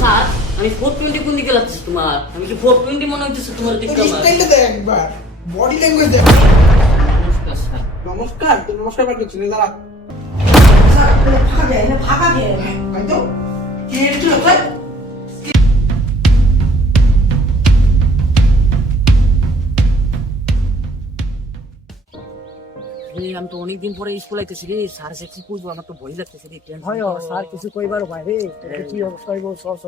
Sir আমি 420 কোন দিকে যাচ্ছি তোমার? আমি কি 420 মনে হচ্ছে তোমার দিকে? তোর স্টাইলটা দেখ একবার, বডি ল্যাঙ্গুয়েজ দেখ। নমস্কার স্যার। নমস্কার, তুই নমস্কার পাঠ করছিস দাঁড়া। স্যার ফাঁকা দিয়ে তাই তো কি একটু তাই আমি তো অনেকদিন পরে স্কুল আইতেছি রে, স্যার সে কি কইবো, আমার তো ভয় লাগতেছে রে। হয় স্যার কিছু কইবার ভাই রে কি অবস্থা হইব স স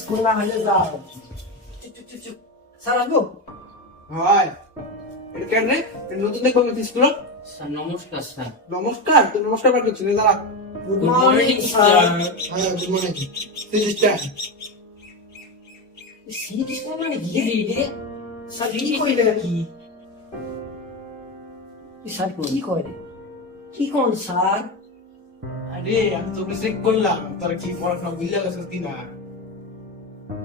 স্কুল না হলে যাও স্যার আসবো হয় এটা কেন রে? এটা নতুন দেখবো আমি স্কুল। স্যার নমস্কার স্যার। নমস্কার, তুই নমস্কার পাঠ করছিস দাঁড়া। Good Good morning morning, sir হ্যাঁ গুড মর্নিং। তুই স্টাইল সিরিজ কোন মানে কি রে? স্যার কি কইলে কি স্যার কি কয় রে কি কোন স্যার আরে আমি তোকে চেক করলাম তোরা কি পড়াশোনা বুঝলে গেছিস কি না।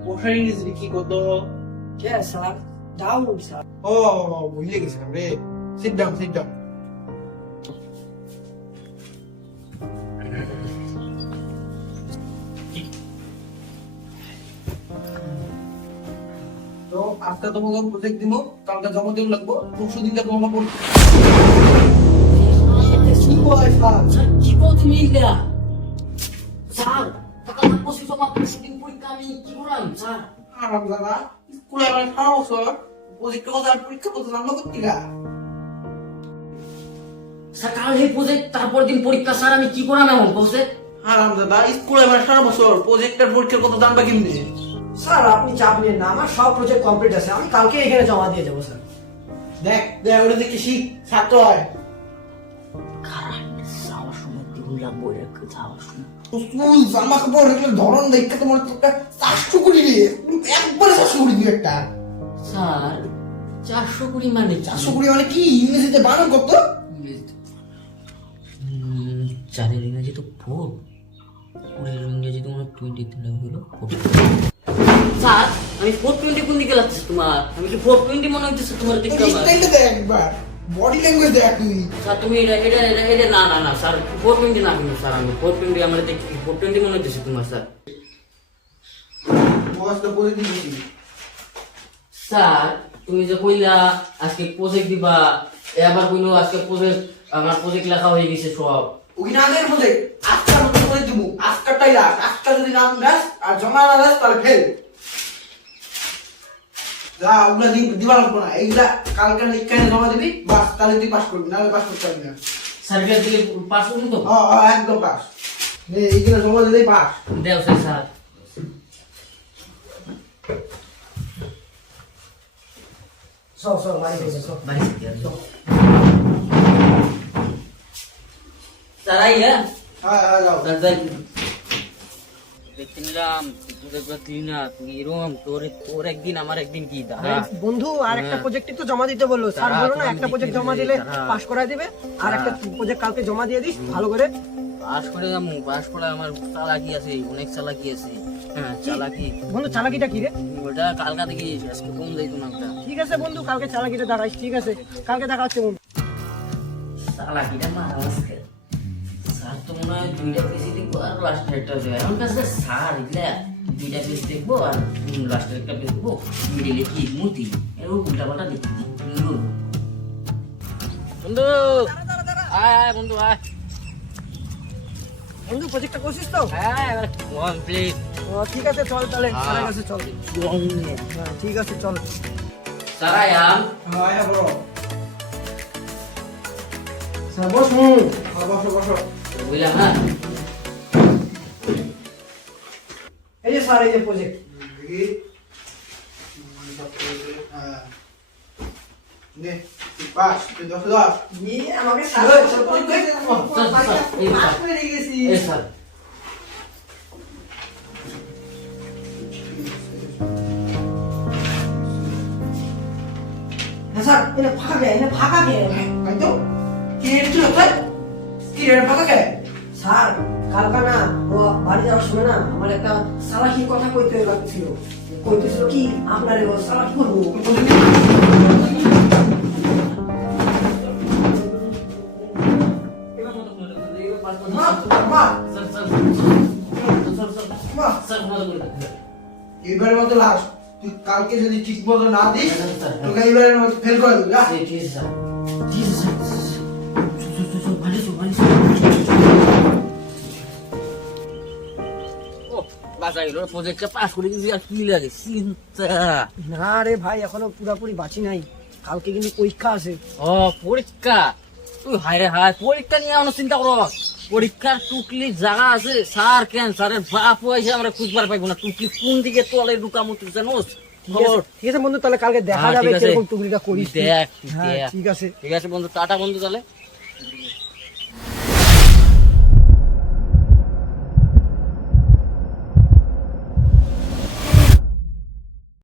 পোষাই নিয়েছিস কি কত? কে স্যার ডাউন স্যার ও বুঝলে গেছিলাম রে। Sit down sit down. তো আজকে তোমাকে প্রজেক্ট দিব, কালকে জমা দিন লাগবো, পরশু দিন তোমাকে পড়তে কি বয় স্যার। স্যার কি কও তুমি এটা? স্যার টাকা না পয়সা জমা করে শুটিং পরীক্ষা আমি কি করাম স্যার? আরাম দাদা স্কুলে আমার 18 বছর প্রজেক্ট কথা পরীক্ষা করতে জানলো তো কি গা। স্যার কাল এই প্রজেক্ট তারপর দিন পরীক্ষা, স্যার আমি কি করাম এখন বসে? আরাম দাদা স্কুলে আমার 18 বছর প্রজেক্টের পরীক্ষার কথা জানবা কেমনে? স্যার আপনি চাপ নিন না আমার সব প্রজেক্ট কমপ্লিট আছে আমি কালকে এখানে জমা দিয়ে যাবো স্যার দেখ দেখ ওটা দেখি শিখ ছাত্র হয়। যাওয়ার সময় দিন লাগবো রেখে যাওয়ার সময়। স্কুল জামা কাপড় এগুলো ধরন দেখে তোমার একটা 400 কোটি রে, একবারে 400 কোটি দিয়ে একটা। স্যার 400 কোটি মানে 400 কোটি মানে কি ইংরেজিতে বানান কত? চারের ইংরেজি তো 4, কুড়ির ইংরেজি তো মনে 20 দিলে হলো 40। স্যার আমি 420 কোন দিকে যাচ্ছি তোমার? আমি কি 420 মনে হচ্ছে তোমার দিকে? তোর স্টাইলটা দেখ একবার, বডি ল্যাঙ্গুয়েজ দেখ তুই। স্যার তুমি এটা না না না স্যার 420 না কিন্তু স্যার আমি 420 আমার দেখি 420 মনে হচ্ছে তোমার স্যার। বসটা বলে দিয়েছি। স্যার তুমি যে কইলা আজকে প্রজেক্ট দিবা, এবার কইলো আজকে প্রজেক্ট আমার প্রজেক্ট লেখা হয়ে গেছে সব। ওই না দেন বলে আজকার মতো করে দিব, আজকারটাই লাগ, আজকার যদি নাম দাস আর জমা না দাস তাহলে ফেল। যা ওগুলা দিবা লাগবো না, এইগুলা কালকে লিখায় জমা দিবি, বাস তাহলে তুই পাস করবি, নাহলে পাস করতে পারবি না। সার্ভিস দিলে পাস করবো তো? একদম পাস। এইগুলা জমা দিলেই পাস। দেও স্যার। সব সব বাড়ি গেছে সব বাড়ি থেকে আসো। স্যার আইয়া হ্যাঁ যাও। দেখতে নিলাম তুই এরকম তোর একদিন আমার একদিন কি দাঁড়া। বন্ধু আর একটা প্রজেক্ট তো জমা দিতে বললো স্যার বললো না একটা প্রজেক্ট জমা দিলে পাস করাই দিবে আর একটা প্রজেক্ট কালকে জমা দিয়ে দিস ভালো করে পাস করে আমার চালাকি আছে, অনেক চালাকি আছে। হ্যাঁ চালাকি বন্ধু চালাকিটা কি রে ওটা কালকা থেকে আজকে কম যাইতো না ওটা। ঠিক আছে বন্ধু কালকে চালাকিটা দাঁড়াইস ঠিক আছে কালকে দেখা হচ্ছে বন্ধু চালাকিটা মারা আজকে স্যার তো মনে হয় 2টা পেজই দেখবো আর লাস্টের একটা দেবে। আমার কাছে স্যার এগুলা 2টা পেজ দেখবো আর লাস্টের একটা পেজ দেখবো, মিডিলে কি মূর্তি এরকম উল্টা পাল্টা লিখতে দিই। বন্ধু আয় আয় বন্ধু আয়। বন্ধু প্রজেক্টটা করছিস তো হ্যাঁ এবার কমপ্লিট। ঠিক আছে চল তাহলে স্যারের কাছে চল হ্যাঁ ঠিক আছে চল স্যার আয়াম হ্যাঁ বলো। স্যার বসুন বসো বসো। বুঝলাম হ্যাঁ। এই যে স্যার এই যে প্রজেক্ট দেখি। হ্যাঁ। নে, তুই পাস, তুই 10 নিয়ে আমাকে স্যার পাস করে দিয়ে গেছি এই স্যার হ্যাঁ স্যার এটা ফাঁকা গে তাই তো কি একটু তাই কি রে ফাঁকা কে? স্যার কালকা না ও বাড়ি যাওয়ার সময় না আমার একটা সালাকি কথা কইতে লাগছিল কইতেছিল কি আপনার ও সালাকি করবো এবারের মতো লাস্ট, তুই কালকে যদি ঠিক মতো না দিস তোকে এবারের মতো ফেল করে দেবো, যা। ঠিক আছে স্যার, ঠিক আছে স্যার। চল, বাড়ি চল, বাড়ি চল। ও, বাঁচা গেল, প্রজেক্টটা পাস করে দিয়েছি, আর কি লাগে চিন্তা। না রে ভাই, এখনো পুরাপুরি বাঁচি নাই, কালকে কিন্তু পরীক্ষা আছে। ও পরীক্ষা, তুই হায় রে হায়, পরীক্ষা নিয়ে এমন চিন্তা কর। পরীক্ষার টুকলি জায়গা আছে, স্যার কেন স্যারের বাপ হয়েছে, আমরা খুঁজবার পাইবো না। টুকলি কোন দিকে তলে ঢুকামো তুই জানোস? খবর ঠিক আছে বন্ধু, তাহলে কালকে দেখা হ্যাঁ, যাবে ঠিক আছে। কিরকম টুকরিটা করিস তুই। দেখ, হ্যাঁ দেখ। ঠিক আছে। ঠিক আছে বন্ধু, টাটা বন্ধু তাহলে।